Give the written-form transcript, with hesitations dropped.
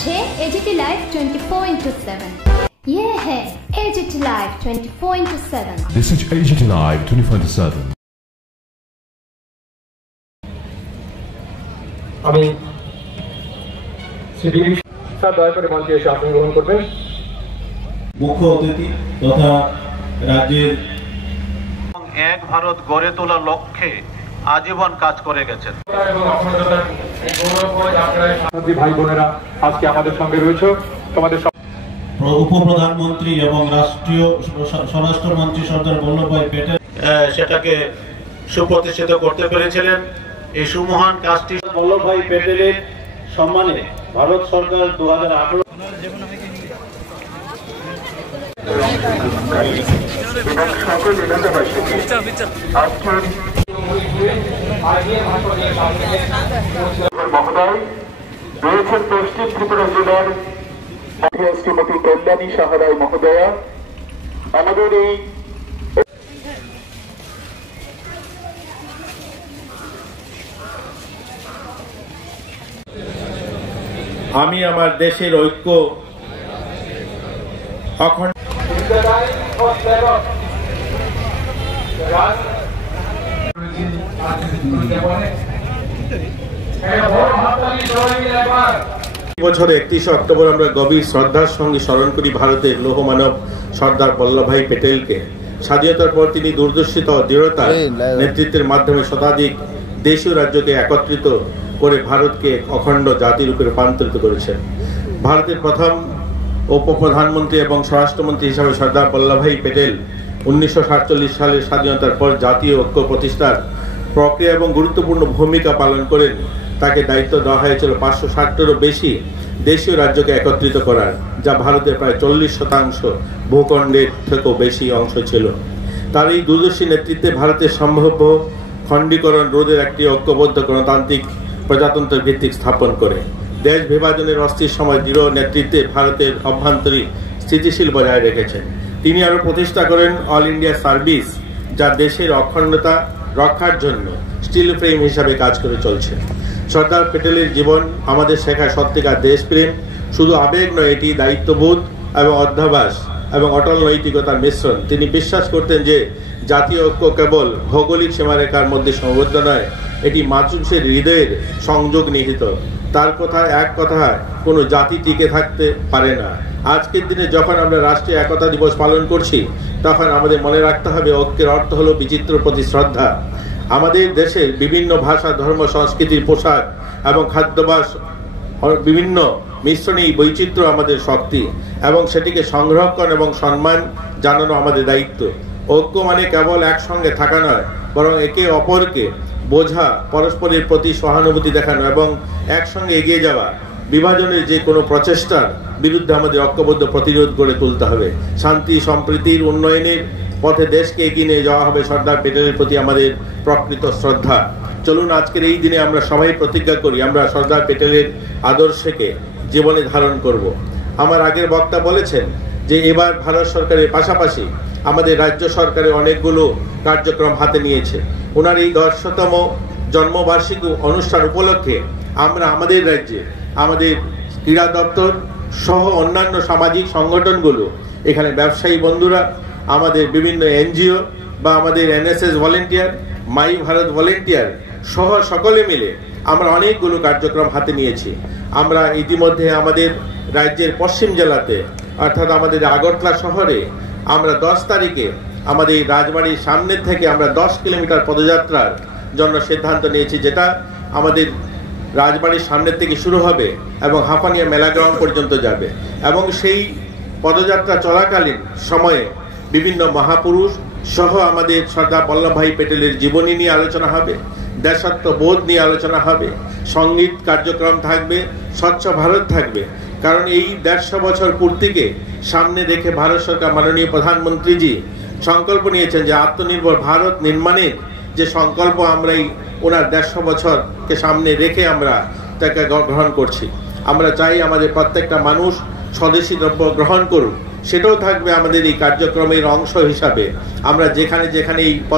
হচ্ছে AGT live 24/7। ये है AGT Live 24/7। This is AGT Live 24/7। আমি শ্রী স্যার দয়া করে মঞ্চে এসে আসন গ্রহণ করবেন। মুখ্য অতিথি তথা রাজ্যের এক ভারত গড়ে তোলার লক্ষ্যে আজীবন কাজ করে গেছেন। ভাই বোনেরা আজকে আমাদের সঙ্গে রয়েছে, তোমাদের উপপ্রধানমন্ত্রী এবং রাষ্ট্রীয় স্বরাষ্ট্রমন্ত্রী সর্দার বল্লভভাই প্যাটেল সেটাকে সুপ্রতিষ্ঠিত করতে পেরেছিলেন। এই সুমহান কাজটি বল্লভভাই প্যাটেলের সম্মানে ভারত সরকার 2018 মহোদয় রয়েছেন পশ্চিম ত্রিপুরা জেলার শ্রীমতী কল্যাণী সাহারায় মহোদয়া। আমাদের এই আমি আমার দেশের ঐক্য অখণ্ড বছরে 31 অক্টোবর আমরা গভীর শ্রদ্ধার সঙ্গে স্মরণ করি ভারতের লৌহমানব সর্দার বল্লভভাই প্যাটেলকে। স্বাধীনতার পর তিনি দূরদর্শিত দৃঢ়তার নেতৃত্বের মাধ্যমে শতাধিক দেশীয় রাজ্যকে একত্রিত করে ভারতকে অখণ্ড জাতিরূপে রূপান্তরিত করেছেন। ভারতের প্রথম উপপ্রধানমন্ত্রী এবং স্বরাষ্ট্রমন্ত্রী হিসাবে সর্দার বল্লভভাই প্যাটেল 1947 সালের স্বাধীনতার পর জাতীয় ঐক্য প্রতিষ্ঠার প্রক্রিয়া এবং গুরুত্বপূর্ণ ভূমিকা পালন করেন। তাকে দায়িত্ব দেওয়া হয়েছিল 560টিরও বেশি দেশীয় রাজ্যকে একত্রিত করার, যা ভারতের প্রায় 40% ভূখণ্ডের থেকেও বেশি অংশ ছিল। তার এই দূরদর্শী নেতৃত্বে ভারতের সম্ভাব্য খণ্ডীকরণ রোধের একটি ঐক্যবদ্ধ গণতান্ত্রিক প্রজাতন্ত্রের ভিত্তিক স্থাপন করে দেশ বিভাজনের অস্থির সময় দৃঢ় নেতৃত্বে ভারতের অভ্যন্তরীণ স্থিতিশীল বজায় রেখেছেন। তিনি আরও প্রতিষ্ঠা করেন অল ইন্ডিয়া সার্ভিস, যা দেশের অখণ্ডতা রক্ষার জন্য স্টিল ফ্রেম হিসাবে কাজ করে চলছে। সর্দার প্যাটেলের জীবন আমাদের শেখায় সত্যিকার দেশপ্রেম শুধু আবেগ নয়, এটি দায়িত্ববোধ এবং অধ্যাবাস এবং অটল নৈতিকতার মিশ্রণ। তিনি বিশ্বাস করতেন যে জাতীয় ঐক্য কেবল ভৌগোলিক সীমারেখার মধ্যে সীমাবদ্ধ নয়, এটি মানুষের হৃদয়ের সংযোগ নিহিত। তার কথায় এক কথায় কোনো জাতি টিকে থাকতে পারে না। আজকের দিনে যখন আমরা রাষ্ট্রীয় একতা দিবস পালন করছি, তখন আমাদের মনে রাখতে হবে ঐক্যের অর্থ হলো বিচিত্র প্রতি শ্রদ্ধা। আমাদের দেশের বিভিন্ন ভাষা, ধর্ম, সংস্কৃতির পোশাক এবং খাদ্যাভ্যাস বিভিন্ন মিশ্রণেই বৈচিত্র্য আমাদের শক্তি এবং সেটিকে সংরক্ষণ এবং সম্মান জানানো আমাদের দায়িত্ব। ঐক্য মানে কেবল একসঙ্গে থাকা নয়, বরং একে অপরকে বোঝা, পরস্পরের প্রতি সহানুভূতি দেখানো এবং একসঙ্গে এগিয়ে যাওয়া। বিভাজনের যে কোনো প্রচেষ্টার বিরুদ্ধে আমাদের ঐক্যবদ্ধ প্রতিরোধ গড়ে তুলতে হবে। শান্তি, সম্প্রীতির, উন্নয়নের পথে দেশকে এগিয়ে নিয়ে যাওয়া হবে সর্দার প্যাটেলের প্রতি আমাদের প্রকৃত শ্রদ্ধা। চলুন আজকের এই দিনে আমরা সবাই প্রতিজ্ঞা করি আমরা সর্দার প্যাটেলের আদর্শকে জীবনে ধারণ করব। আমার আগের বক্তা বলেছেন যে এবার ভারত সরকারের পাশাপাশি আমাদের রাজ্য সরকারের অনেকগুলো কার্যক্রম হাতে নিয়েছে। ওনার এই 100তম জন্মবার্ষিকী অনুষ্ঠান উপলক্ষে আমরা আমাদের রাজ্যে আমাদের ক্রীড়া দপ্তর সহ অন্যান্য সামাজিক সংগঠনগুলো, এখানে ব্যবসায়ী বন্ধুরা, আমাদের বিভিন্ন এনজিও বা আমাদের NSS ভলেন্টিয়ার, মাই ভারত ভলেন্টিয়ার সহ সকলে মিলে আমরা অনেকগুলো কার্যক্রম হাতে নিয়েছি। আমরা ইতিমধ্যে আমাদের রাজ্যের পশ্চিম জেলাতে অর্থাৎ আমাদের আগরতলা শহরে আমরা 10 তারিখে আমাদের রাজবাড়ির সামনের থেকে আমরা 10 কিলোমিটার পদযাত্রার জন্য সিদ্ধান্ত নিয়েছি, যেটা আমাদের রাজবাড়ির সামনের থেকে শুরু হবে এবং হাঁপানিয়া মেলা গ্রাউন্ড পর্যন্ত যাবে। এবং সেই পদযাত্রা চলাকালীন সময়ে বিভিন্ন মহাপুরুষ সহ আমাদের সর্দার বল্লভভাই প্যাটেলের জীবনী নিয়ে আলোচনা হবে, দেশাত্মবোধ নিয়ে আলোচনা হবে, সঙ্গীত কার্যক্রম থাকবে, স্বচ্ছ ভারত থাকবে। কারণ এই 150 বছর পূর্তিকে সামনে রেখে ভারত সরকার মাননীয় প্রধানমন্ত্রীজি সংকল্প নিয়েছেন যে আত্মনির্ভর ভারত নির্মাণের যে সংকল্প আমরা এই ওনার 150 বছরকে সামনে রেখে আমরা তাকে গ্রহণ করছি। আমরা চাই আমাদের প্রত্যেকটা মানুষ স্বদেশী দ্রব্য গ্রহণ করুক, সেটাও থাকবে আমাদের এই কার্যক্রমের অংশ হিসাবে। আমরা যেখানে যেখানে এই